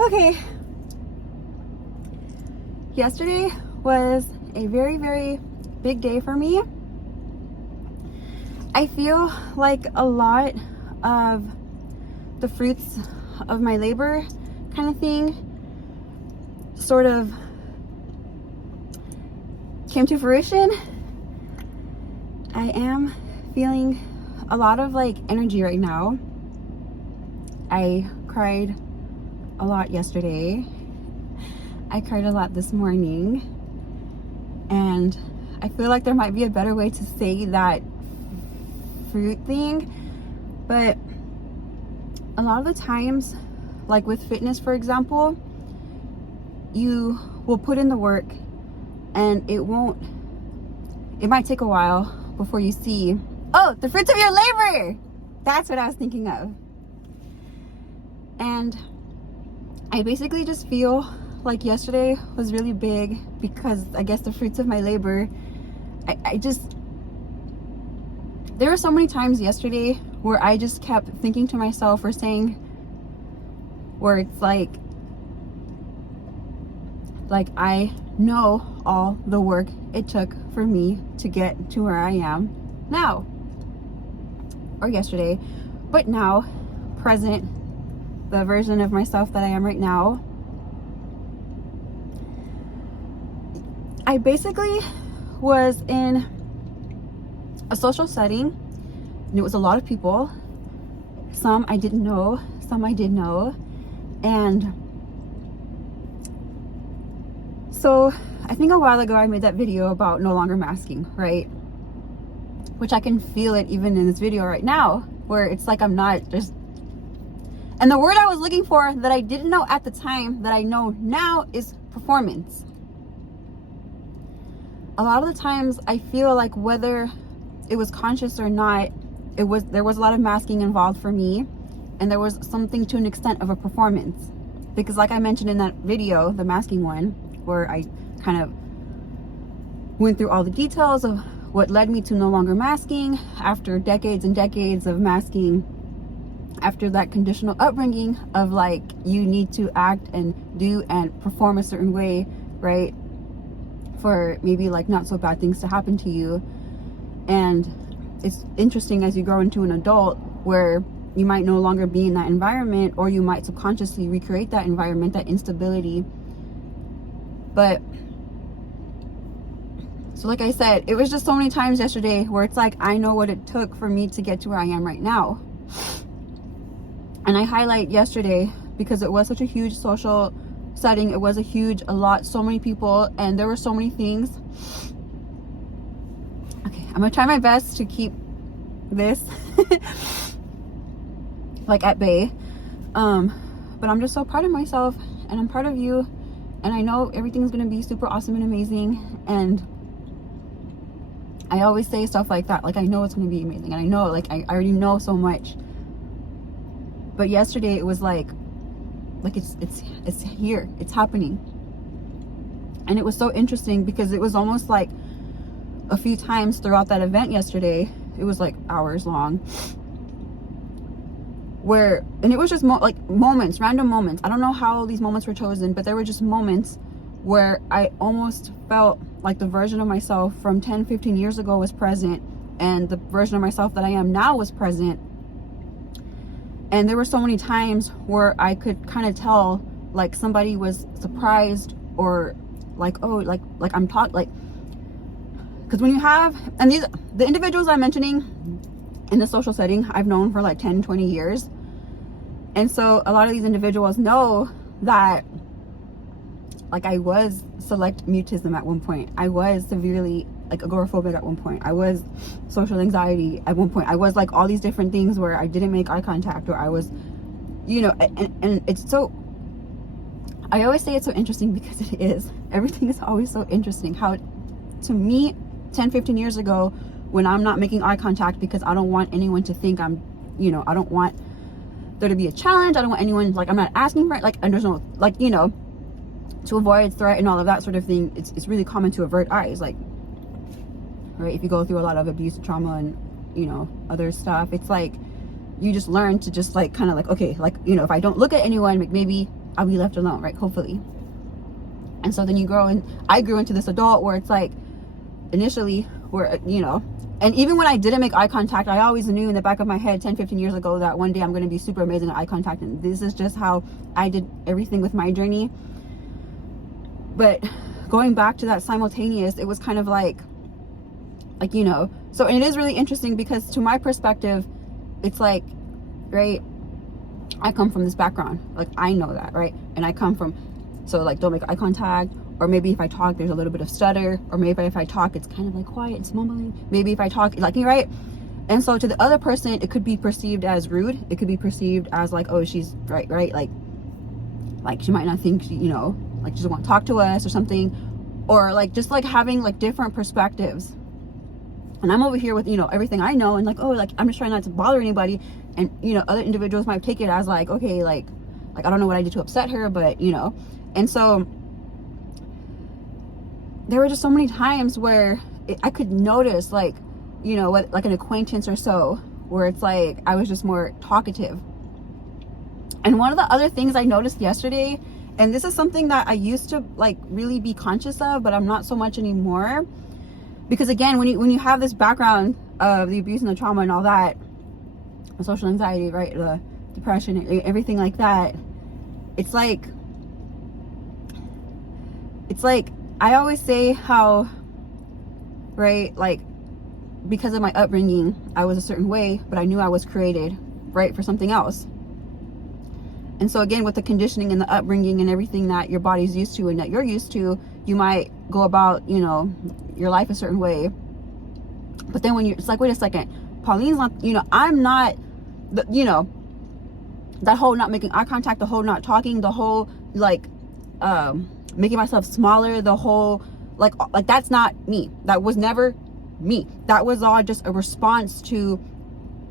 Okay. Yesterday was a very, very big day for me. I feel like a lot of the fruits of my labor kind of thing sort of came to fruition. I am feeling a lot of like energy right now. I cried a lot yesterday. I cried a lot this morning. And I feel like there might be a better way to say that fruit thing. But a lot of the times, like with fitness, for example, you will put in the work and it might take a while before you see, oh, the fruits of your labor. That's what I was thinking of. And I basically just feel like yesterday was really big because I guess the fruits of my labor, there were so many times yesterday where I just kept thinking to myself or saying, where it's like I know all the work it took for me to get to where I am now, or yesterday, but now, present, the version of myself that I am right now. I basically was in a social setting and it was a lot of people. Some I didn't know, some I did know. And so I think a while ago I made that video about no longer masking, right? Which I can feel it even in this video right now, where it's like I'm not just, and the word I was looking for that I didn't know at the time that I know now is performance. A lot of the times I feel like whether it was conscious or not, there was a lot of masking involved for me, and there was something to an extent of a performance. Because like I mentioned in that video, the masking one, where I kind of went through all the details of what led me to no longer masking after decades and decades of masking, after that conditional upbringing of like, you need to act and do and perform a certain way, right? For maybe like not so bad things to happen to you. And it's interesting as you grow into an adult where you might no longer be in that environment, or you might subconsciously recreate that environment, that instability. But so like I said, it was just so many times yesterday where it's like I know what it took for me to get to where I am right now. And I highlight yesterday because it was such a huge social setting. It was so many people, and there were so many things. Okay, I'm gonna try my best to keep this like at bay. But I'm just so proud of myself, and I'm proud of you, and I know everything's gonna be super awesome and amazing. And I always say stuff like that, like I know it's gonna be amazing, and I know, like I already know so much. But yesterday it was like it's here, it's happening. And it was so interesting because it was almost like a few times throughout that event yesterday, it was like hours long, and it was just moments, random moments. I don't know how these moments were chosen, but there were just moments where I almost felt like the version of myself from 10-15 years ago was present, and the version of myself that I am now was present. And there were so many times where I could kind of tell like somebody was surprised, or like, oh, like I'm taught, like, because when you have, and the individuals I'm mentioning in the social setting, I've known for like 10-20 years. And so a lot of these individuals know that like I was select mutism at one point. I was severely like agoraphobic at one point. I was social anxiety at one point. I was like all these different things where I didn't make eye contact, or I was, you know, and it's so, I always say it's so interesting because it is. Everything is always so interesting. How to me 10-15 years ago, when I'm not making eye contact because I don't want anyone to think I'm, you know, I don't want there to be a challenge. I don't want anyone, like, I'm not asking for it, like, and there's no, like, you know, to avoid threat and all of that sort of thing. It's really common to avert eyes, like, right? If you go through a lot of abuse, trauma, and, you know, other stuff, it's like you just learn to just like kind of like, okay, like, you know, if I don't look at anyone, like maybe I'll be left alone, right? Hopefully. And so then you grow, and I grew into this adult where it's like, initially, where, you know, and even when I didn't make eye contact, I always knew in the back of my head 10, 15 years ago that one day I'm going to be super amazing at eye contact. And this is just how I did everything with my journey. But going back to that simultaneous, it was kind of like, you know, so it is really interesting because to my perspective, it's like, right, I come from this background. Like, I know that, right? And I come from, so like, don't make eye contact. Or maybe if I talk, there's a little bit of stutter. Or maybe if I talk, it's kind of like quiet, it's mumbling. Maybe if I talk, like, right? And so to the other person, it could be perceived as rude. It could be perceived as like, oh, she's right? Like she might not think, she, you know, like she doesn't want to talk to us or something. Or like, just like having like different perspectives. And I'm over here with, you know, everything I know. And like, oh, like, I'm just trying not to bother anybody. And, you know, other individuals might take it as like, okay, like I don't know what I did to upset her, but, you know. And so there were just so many times where I could notice, like, you know, what, like an acquaintance or so, where it's like I was just more talkative. And one of the other things I noticed yesterday, and this is something that I used to like really be conscious of, but I'm not so much anymore, because again, when you have this background of the abuse and the trauma and all that, the social anxiety, right, the depression, everything like that, it's like I always say how, right, like, because of my upbringing, I was a certain way, but I knew I was created, right, for something else. And so again, with the conditioning and the upbringing and everything that your body's used to and that you're used to, you might go about, you know, your life a certain way. But then when it's like, wait a second, Pauline's not, you know, I'm not, you know, that whole not making eye contact, the whole not talking, the whole, like, making myself smaller, the whole like that's not me. That was never me. That was all just a response to,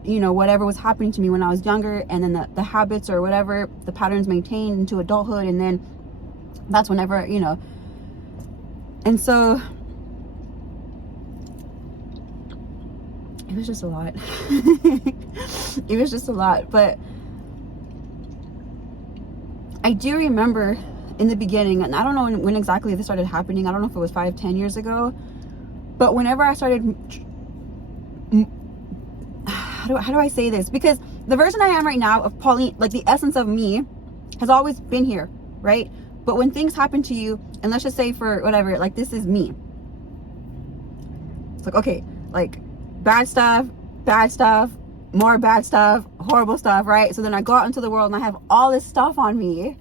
you know, whatever was happening to me when I was younger, and then the habits or whatever, the patterns maintained into adulthood, and then that's whenever, you know. And so it was just a lot. It was just a lot. But I do remember in the beginning, and I don't know when exactly this started happening. I don't know if it was 5-10 years ago, but whenever I started, how do I say this? Because the version I am right now of Pauline, like the essence of me, has always been here, right? But when things happen to you, and let's just say for whatever, like this is me. It's like, okay, like bad stuff, more bad stuff, horrible stuff, right? So then I go out into the world and I have all this stuff on me.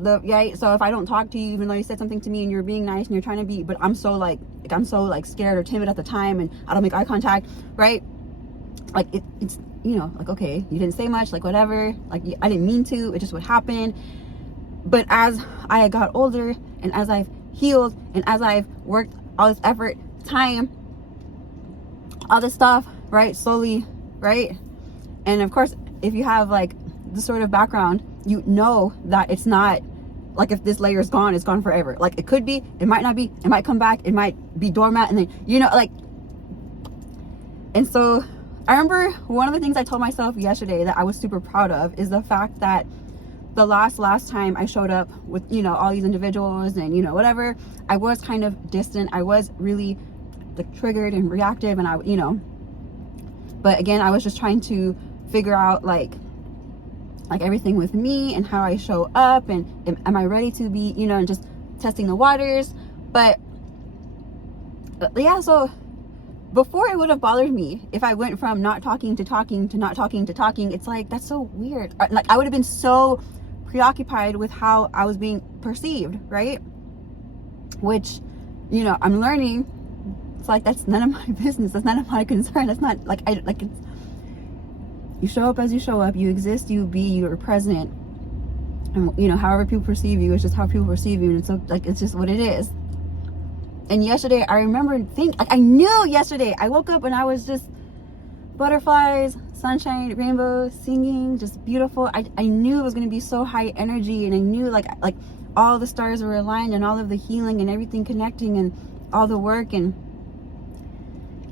So if I don't talk to you, even though you said something to me and you're being nice and you're trying to be, but I'm so like I'm so scared or timid at the time, and I don't make eye contact, right? Like it's, you know, like, okay, you didn't say much, like whatever, like I didn't mean to, it just would happen. But as I got older, and as I've healed, and as I've worked all this effort, time, all this stuff, right, slowly, right? And of course, if you have like this sort of background, you know that it's not like if this layer is gone, it's gone forever. Like it could be, it might not be, it might come back, it might be doormat, and then, you know, like. And so I remember one of the things I told myself yesterday that I was super proud of is the fact that the last time I showed up with, you know, all these individuals and, you know, whatever, I was kind of distant. I was really like triggered and reactive, and I, you know, but again, I was just trying to figure out like everything with me and how I show up, and am I ready to be, you know, and just testing the waters. But yeah, so before, it would have bothered me if I went from not talking to talking to not talking to talking. It's like, that's so weird. Like I would have been so preoccupied with how I was being perceived, right? Which, you know, I'm learning. It's like, that's none of my business. That's none of my concern. That's not like, it's, you show up as you show up, you exist, you be, you are present, and, you know, however people perceive you, it's just how people perceive you, and so like it's just what it is. And yesterday, I remember I knew yesterday, I woke up and I was just butterflies, sunshine, rainbows, singing, just beautiful. I knew it was going to be so high energy, and I knew like all the stars were aligned, and all of the healing and everything connecting, and all the work, and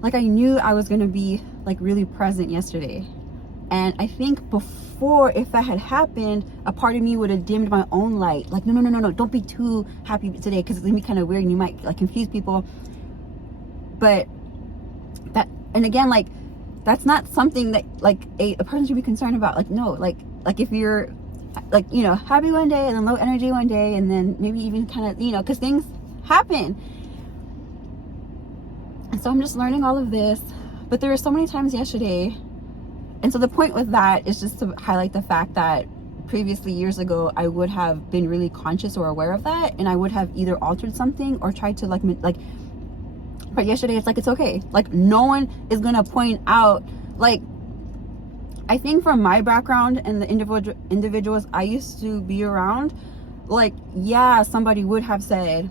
like I knew I was going to be like really present yesterday. And I think before, if that had happened, a part of me would have dimmed my own light. Like, no, don't be too happy today, because it's gonna be kind of weird and you might like confuse people. But that, and again, like, that's not something that like a person should be concerned about. Like, no, like if you're like, you know, happy one day and then low energy one day, and then maybe even kind of, you know, because things happen. And so I'm just learning all of this. But there were so many times yesterday. And so the point with that is just to highlight the fact that previously, years ago, I would have been really conscious or aware of that, and I would have either altered something or tried to like, but yesterday it's like, it's okay. Like, no one is gonna point out, like, I think from my background and the individuals I used to be around, like, yeah, somebody would have said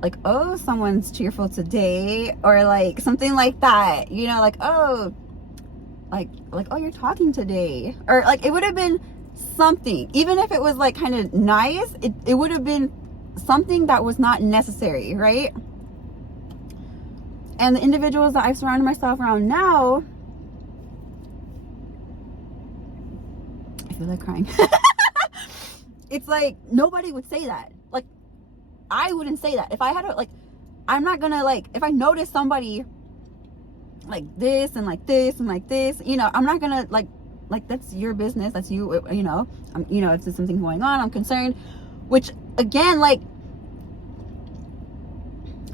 like, oh, someone's cheerful today, or like something like that, you know, like, oh, like oh, you're talking today, or like, it would have been something, even if it was like kind of nice, it would have been something that was not necessary, right? And the individuals that I've surrounded myself around now, I feel like crying. It's like, nobody would say that. Like, I wouldn't say that. If I had a, like, I'm not gonna, like, if I notice somebody like this and like this and like this, you know, I'm not gonna like that's your business, that's you, you know, you know, if there's something going on, I'm concerned. Which again, like,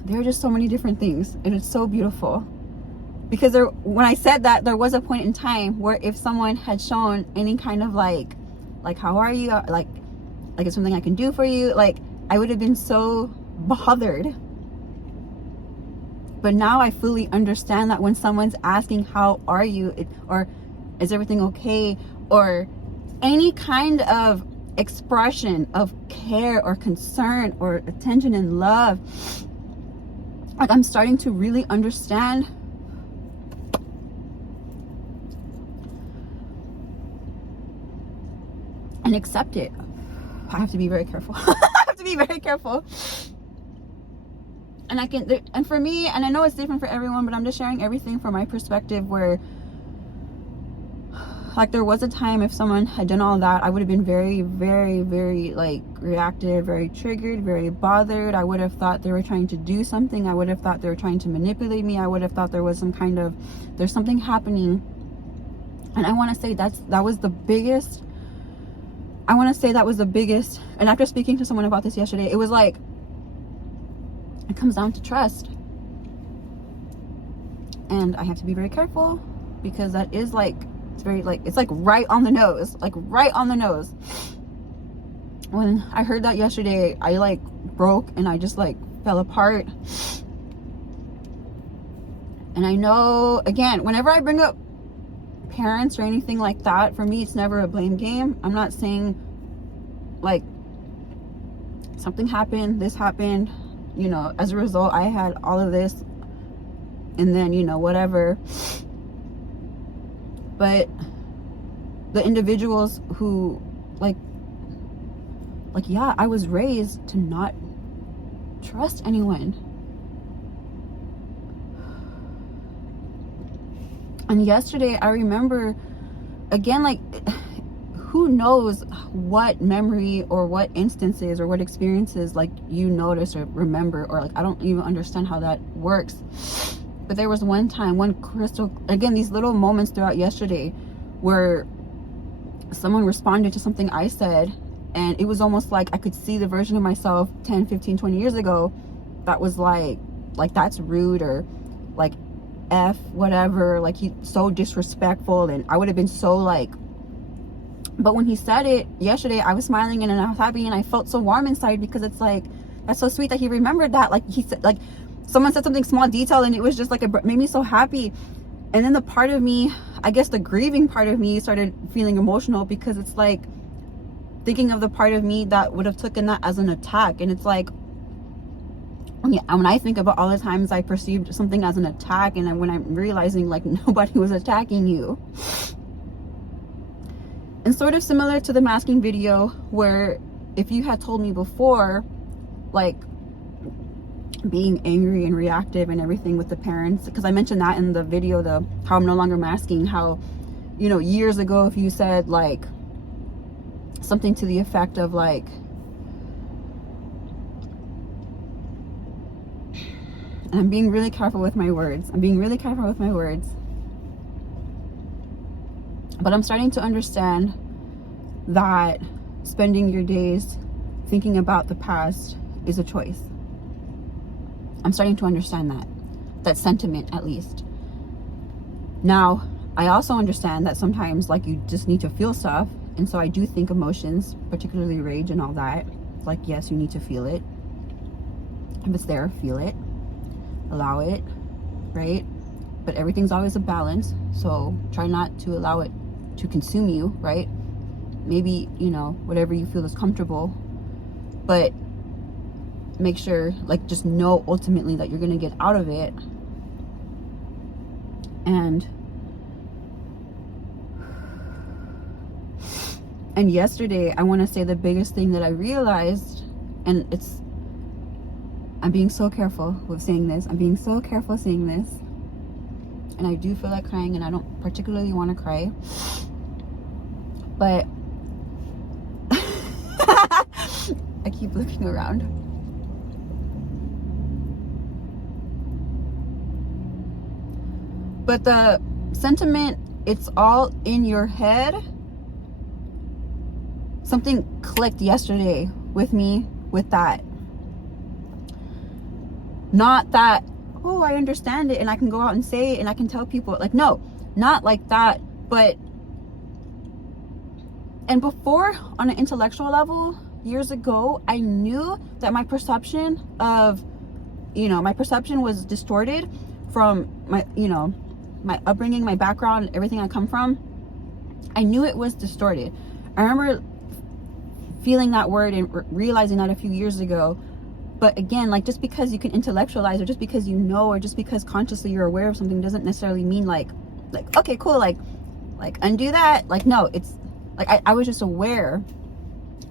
there are just so many different things, and it's so beautiful. Because there, when I said that, there was a point in time where if someone had shown any kind of like how are you, like it's something I can do for you, like, I would have been so bothered. But now I fully understand that when someone's asking, how are you, or is everything okay, or any kind of expression of care or concern or attention and love, like, I'm starting to really understand and accept it. I have to be very careful. I have to be very careful. And I can, and for me, and I know it's different for everyone, but I'm just sharing everything from my perspective, where like, there was a time, if someone had done all that, I would have been very, very, very like reactive, very triggered, very bothered. I would have thought they were trying to do something. I would have thought they were trying to manipulate me. I would have thought there was some kind of, there's something happening. And I want to say that was the biggest, and after speaking to someone about this yesterday, it was like, it comes down to trust. And I have to be very careful, because that is like, it's very like, it's like right on the nose, like right on the nose. When I heard that yesterday, I like broke, and I just like fell apart. And I know, again, whenever I bring up parents or anything like that, for me, it's never a blame game. I'm not saying like something happened, this happened, you know, as a result I had all of this, and then, you know, whatever. But the individuals who like yeah, I was raised to not trust anyone. And yesterday, I remember, again, like, who knows what memory or what instances or what experiences like you notice or remember, or like, I don't even understand how that works. But there was one time, one crystal, again, these little moments throughout yesterday where someone responded to something I said, and it was almost like I could see the version of myself 10, 15, 20 years ago that was like that's rude, or like F whatever, like he's so disrespectful, and I would have been so like, but when he said it yesterday, I was smiling and I was happy, and I felt so warm inside, because it's like, that's so sweet that he remembered that. Like, he said, like, someone said something small detail, and it was just like, it made me so happy. And then the part of me, I guess the grieving part of me, started feeling emotional, because it's like thinking of the part of me that would have taken that as an attack. And it's like, when I think about all the times I perceived something as an attack, and then when I'm realizing like nobody was attacking you. And sort of similar to the masking video, where if you had told me before, like, being angry and reactive and everything with the parents, because I mentioned that in the video, how I'm no longer masking, how you know, years ago, if you said like something to the effect of like, and I'm being really careful with my words. But I'm starting to understand that spending your days thinking about the past is a choice. I'm starting to understand that sentiment at least. Now, I also understand that sometimes like you just need to feel stuff. And so I do think emotions, particularly rage and all that, like, yes, you need to feel it. If it's there, feel it, allow it, right? But everything's always a balance. So try not to allow it to consume you, right? Maybe, you know, whatever you feel is comfortable, but make sure, like, just know ultimately that you're going to get out of it. And yesterday, I want to say the biggest thing that I realized, and I'm being so careful with saying this. And I do feel like crying, and I don't particularly want to cry. But I keep looking around. But the sentiment, it's all in your head. Something clicked yesterday with me with that. Not that, oh, I understand it and I can go out and say it and I can tell people. Like, no, not like that. But, and before, on an intellectual level, years ago, I knew that my perception of, you know, my perception was distorted from my, you know, my upbringing, my background, everything I come from. I knew it was distorted. I remember feeling that word and realizing that a few years ago. But again, like, just because you can intellectualize, or just because you know, or just because consciously you're aware of something, doesn't necessarily mean like okay, cool, like undo that. Like, no, it's like I was just aware,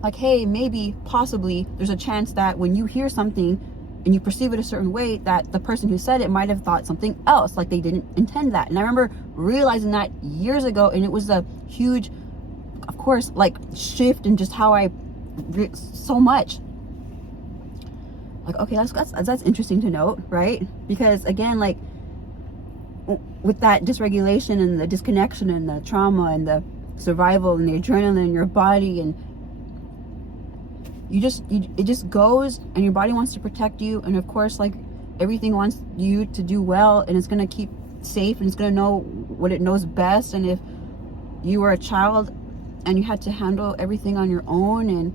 like, hey, maybe possibly there's a chance that when you hear something and you perceive it a certain way, that the person who said it might have thought something else, like they didn't intend that. And I remember realizing that years ago, and it was a huge, of course, like, shift in just how I so much. Like, okay, that's interesting to note, right? Because again, like, with that dysregulation and the disconnection and the trauma and the survival and the adrenaline in your body, and it just goes, and your body wants to protect you, and of course, like, everything wants you to do well, and it's going to keep safe, and it's going to know what it knows best. And if you were a child and you had to handle everything on your own, and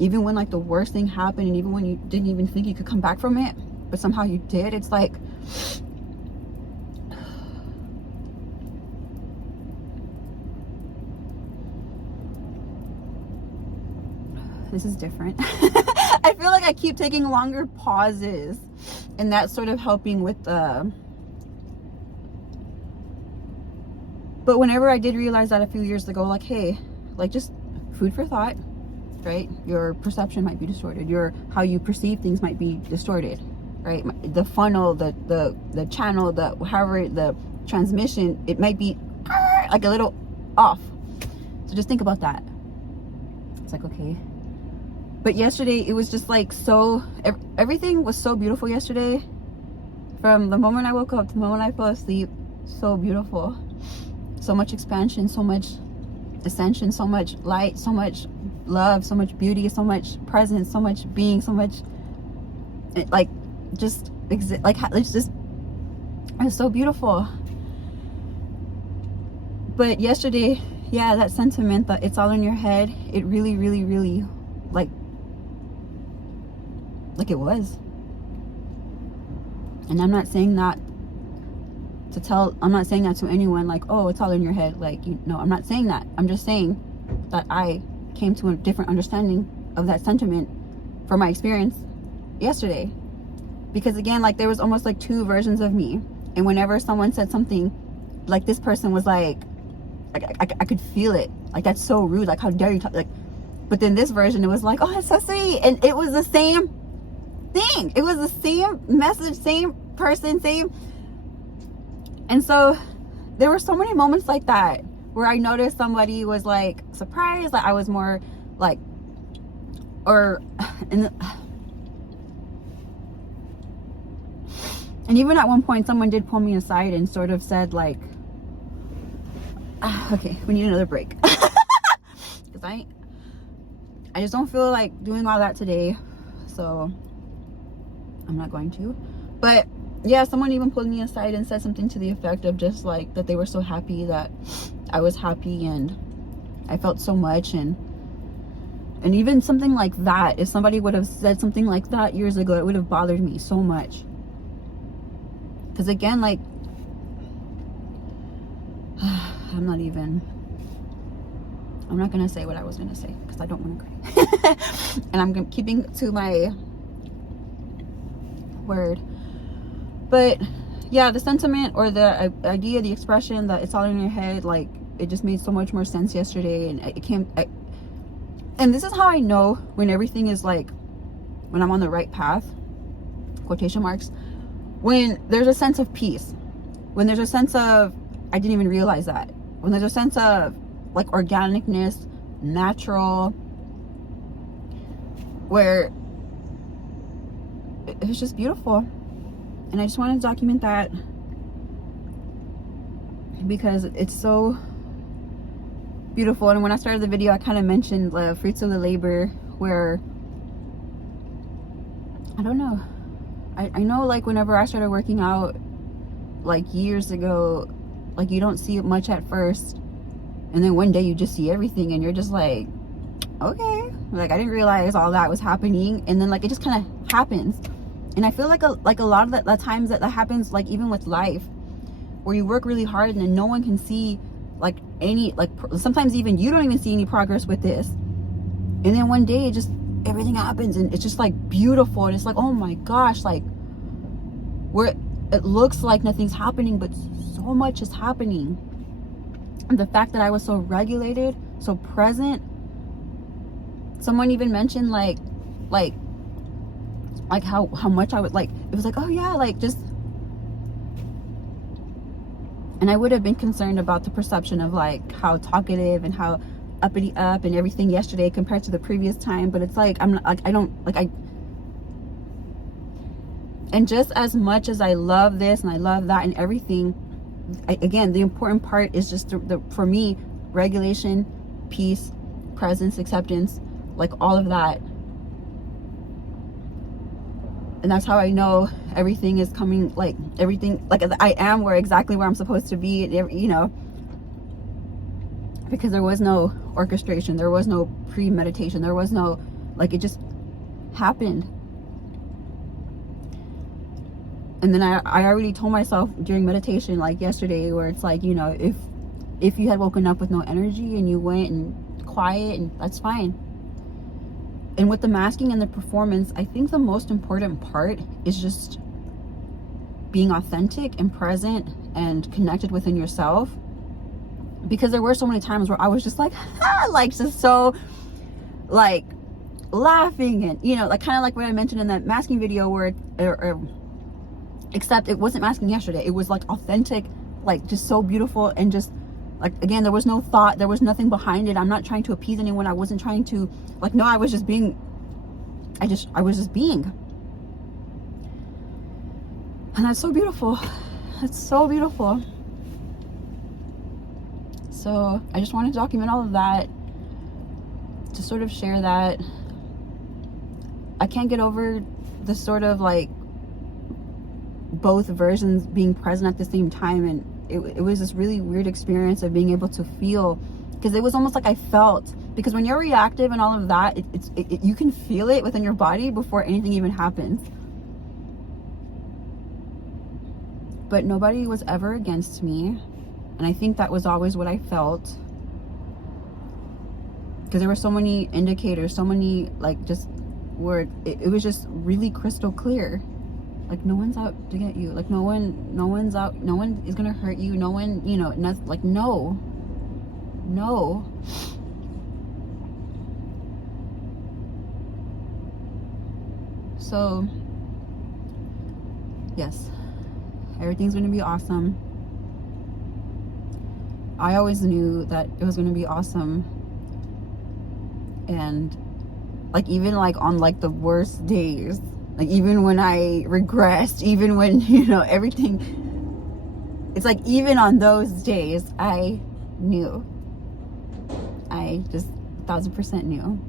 even when like the worst thing happened, and even when you didn't even think you could come back from it, but somehow you did, it's like, this is different. I feel like I keep taking longer pauses, and that's sort of helping with the, but whenever I did realize that a few years ago, like, hey, like, just food for thought, right? Your perception might be distorted. How you perceive things might be distorted, right? The funnel, the channel, however, the transmission, it might be like a little off. So just think about that. It's like, okay. But yesterday, it was just like, so everything was so beautiful yesterday. From the moment I woke up to the moment I fell asleep, so beautiful. So much expansion, so much ascension, so much light, so much love, so much beauty, so much presence, so much being, so much, like, just exist. Like, it's so beautiful. But yesterday, yeah, that sentiment that it's all in your head, it really, really, really, like it was. And I'm not saying that to anyone, like, oh, it's all in your head, like, you know, I'm not saying that. I'm just saying that I came to a different understanding of that sentiment from my experience yesterday. Because again, like, there was almost like two versions of me, and whenever someone said something, like, this person was like I could feel it, like, that's so rude, like, how dare you talk, like. But then this version, it was like, oh, that's so sweet. And it was the same thing, it was the same message, same person, same. And so there were so many moments like that where I noticed somebody was like surprised that I was more like, or and even at one point someone did pull me aside and sort of said like, okay, we need another break. Because I just don't feel like doing all that today, so I'm not going to. But yeah, someone even pulled me aside and said something to the effect of just like that they were so happy that I was happy and I felt so much. And even something like that, if somebody would have said something like that years ago, it would have bothered me so much. Because again, like, I'm not gonna say what I was gonna say because I don't want to cry. And I'm keeping to my word. But yeah, the sentiment or the idea, the expression that it's all in your head, like, it just made so much more sense yesterday. And it came, and this is how I know when everything is like, when I'm on the right path, quotation marks, when there's a sense of peace, when there's a sense of, I didn't even realize that, when there's a sense of like organicness, natural, where it was just beautiful. And I just wanted to document that because it's so beautiful. And when I started the video, I kind of mentioned the fruits of the labor, where I don't know, I know, like, whenever I started working out like years ago, like, you don't see it much at first, and then one day you just see everything and you're just like, okay, like, I didn't realize all that was happening. And then like it just kind of happens. And I feel like a lot of the times that happens, like even with life, where you work really hard and then no one can see like any, like, sometimes even you don't even see any progress with this, and then one day it just, everything happens and it's just like beautiful. And it's like, oh my gosh, like, where it looks like nothing's happening, but so much is happening. And the fact that I was so regulated, so present. Someone even mentioned like how much I would, like, it was like, oh yeah, like, just, and I would have been concerned about the perception of like how talkative and how uppity up and everything yesterday compared to the previous time. But it's like, I'm not, like, I don't, like, and just as much as I love this and I love that and everything, again, the important part is just the for me, regulation, peace, presence, acceptance, like all of that. And that's how I know everything is coming, like everything, like I am exactly where I'm supposed to be, you know, because there was no orchestration, there was no premeditation, there was no, like, it just happened. And then I already told myself during meditation, like yesterday, where it's like, you know, if you had woken up with no energy and you went and quiet, and that's fine. And with the masking and the performance, I think the most important part is just being authentic and present and connected within yourself. Because there were so many times where I was just like, like, just so, like, laughing and, you know, like, kind of like what I mentioned in that masking video, where except it wasn't masking yesterday, it was like authentic, like, just so beautiful. And just like, again, there was no thought, there was nothing behind it. I'm not trying to appease anyone. I wasn't trying to, like, no, I was just being, I was just being. And that's so beautiful. That's so beautiful. So I just wanted to document all of that, to sort of share that. I can't get over the sort of like both versions being present at the same time. And it was this really weird experience of being able to feel, because it was almost like I felt, because when you're reactive and all of that, you can feel it within your body before anything even happens. But nobody was ever against me, and I think that was always what I felt, because there were so many indicators, so many, like, just where it was just really crystal clear. Like, no one's out to get you. Like, no one's out. No one is gonna hurt you. No one, you know, nothing, like, no. So, yes, everything's gonna be awesome. I always knew that it was going to be awesome. And like, even like on like the worst days, like even when I regressed, even when, you know, everything, it's like even on those days I knew. I just 1000% knew.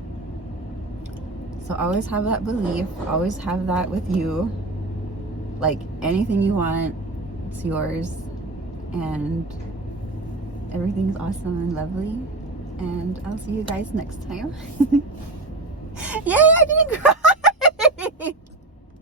So always have that belief, always have that with you. Like anything you want, it's yours, and everything's awesome and lovely. And I'll see you guys next time. Yay, I didn't cry.